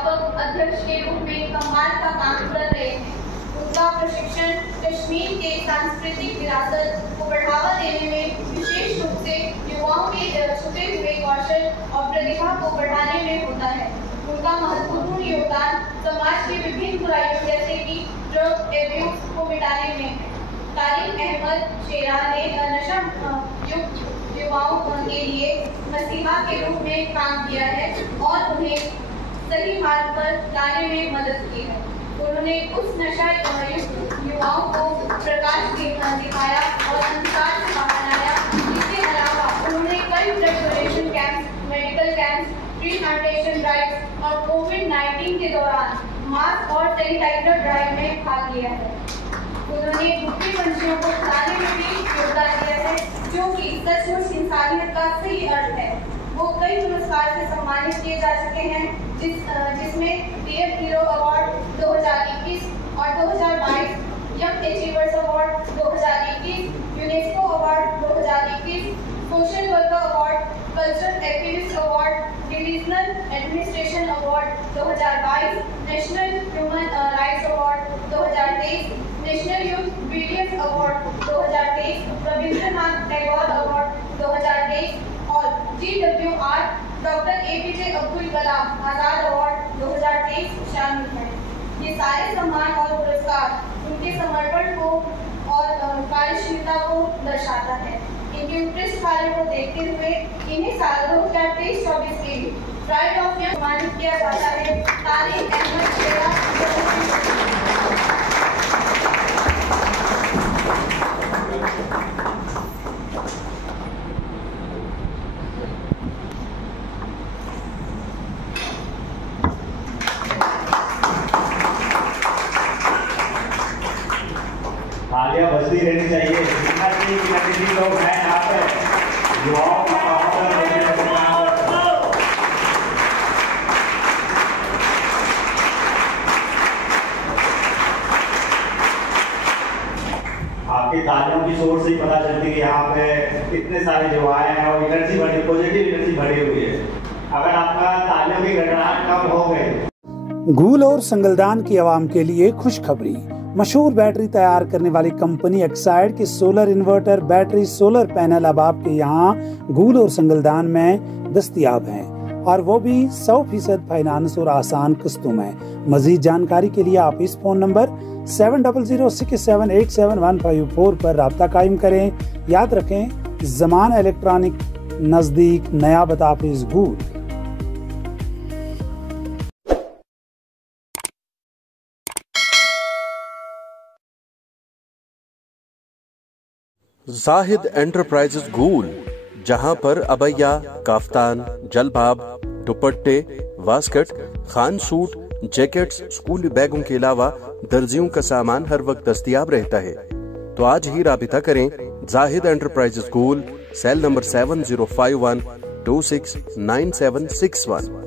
व्यापक अध्यक्ष के रूप में कमाल का काम कर रहे हैं। उनका प्रशिक्षण कश्मीर के सांस्कृतिक विरासत को बढ़ावा देने में विशेष रूप से युवाओं के छुपे हुए कौशल और प्रतिभा को बढ़ाने में होता है। उनका महत्वपूर्ण योगदान समाज की विभिन्न बुराइयों जैसे कि ड्रग एब्यूज को मिटाने में है। तारिक अहमद शेरा ने नशा युक्त युवाओं के लिए मसीहा के रूप में काम किया है और उन्हें सही मार्ग पर लाने में मदद की है। उन्होंने उस नशा युक्त युवाओं को प्रकाश दिखाया और अंधकार से बाहर लाया। इसके अलावा उन्होंने कई blood donation camps, medical camps, free sanitation drive और कोविड-19 के दौरान मास्क और सैनिटाइजर ड्राइव में भाग लिया है। उन्होंने भूखे पंछियों को खिलाने में भी योगदान दिया है, जो कि सचमुच इंसानियत का सही अर्थ है। वो कई पुरस्कार से सम्मानित किए जा चुके हैं, जिसमें डियर हीरो अवार्ड 2021 और 2022, young achievers award 2021, UNESCO award 2021, social worker award, cultural activist award, divisional administration award 2022, national human rights award 2023, national youth brilliance award 2023, Rabindranath Tagore award 2023 और GWR doctor APJ Abdul Kalam Azad award 2023 शामिल हैं। ये सारे सम्मान और पुरस्कार उनके समर्पण को और कार्यशीलता को दर्शाता है। इनके उत्कृष्ट कार्य को देखते हुए इन्हें साल 2023-24 के लिए प्राइड ऑफ यंग सम्मानित किया जाता है। तारिक अहमद शेरा। तालियां बजती रहनी चाहिए। जितने लोग हैं यहाँ पे युवाओं का आपकी तालियों की शोर से ही पता चलती है कि यहाँ पे इतने सारे युवाएं हैं और एनर्जी बढ़ी, पॉजिटिव एनर्जी बढ़ी हुई है। अगर आपका तालियों की गड़गड़ाहट कम हो गई। घूल और संगलदान की आवाम के लिए खुशखबरी। मशहूर बैटरी तैयार करने वाली कंपनी एक्साइड के solar inverter, battery, solar panel अब आपके यहाँ घूल और संगलदान में दस्तयाब हैं और वो भी 100% फाइनेंस और आसान किस्तों में। मजीद जानकारी के लिए आप इस फोन नंबर 7006787154 पर राब्ता कायम करें। याद रखें, जमान इलेक्ट्रॉनिक, नजदीक नया बताफिज घूल। जाहिद एंटरप्राइजेज घूल, जहां पर अबैया, काफ्तान, जलबाब, दुपट्टे, वास्कट, खान सूट, जैकेट्स, स्कूली बैगों के अलावा दर्जियों का सामान हर वक्त दस्तयाब रहता है। तो आज ही राबिता करें जाहिद एंटरप्राइजेज घूल, सेल नंबर 7051269761।